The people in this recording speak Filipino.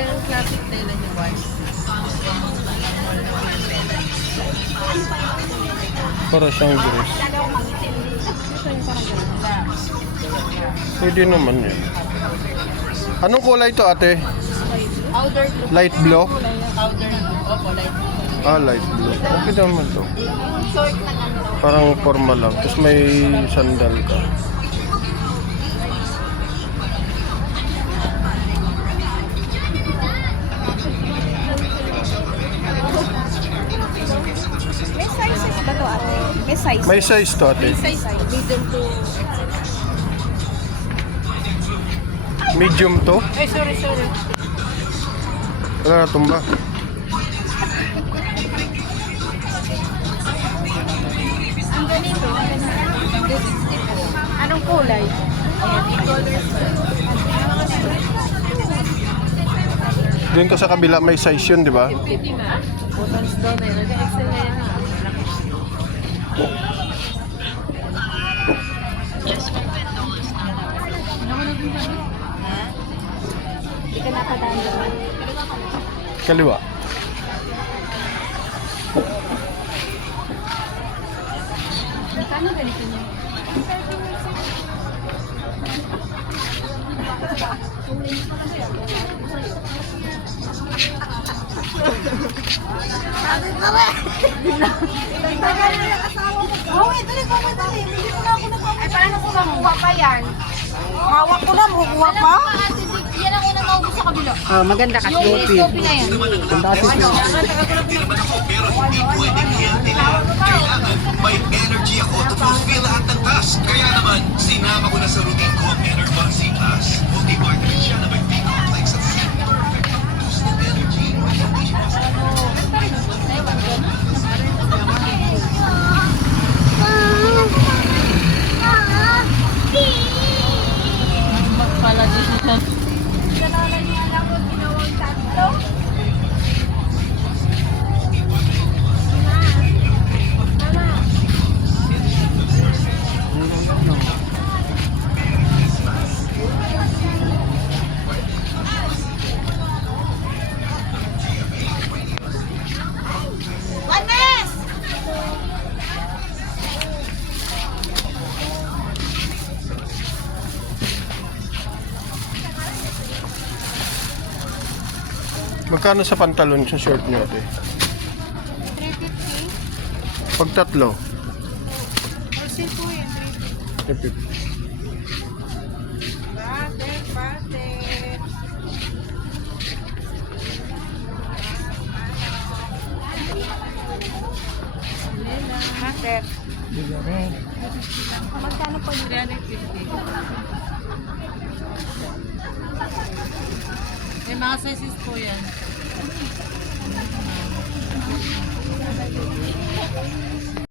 yung classic tela niyo, white. Para siyang dress. Pwede naman yun. Anong kulay ito, ate? Powder blue. Light blue? Powder blue. Opo, light blue. Ah, light blue. Okay naman to. Short na ganito. Parang formal lang. Tapos may sandal ka. May sizes ba to ate? May size. May size to, ate. Size medium to Medium to. Ay, sorry. Wala na tumba. Ang ganito. Anong kulay? Doon ko sa kabila may size yun, di ba? Buttons daw na yun. Nag-excel na yan. Hindi ka napadaan doon. Kaliwa. Magkano ganito niya? Ay, paano ko makuha pa yan? Hawak ko na, makukuha pa? Yan ang unang maubos sa kabila. Maganda ka. Yung Scoopy na yan. May energy ako to fulfill lahat ng task. Kaya naman, sinama ko na sa routine ko ang Enervon C+. Multivitamin siya na may big complex at perfect boost ng energy. Hindi siya Pala dito. Magkano sa pantalon sa short nyo, ate? 350. Pag tatlo? Kasi po yan. 350. Bate. Bate. Magkano po yung 350. May mga sizes po yan.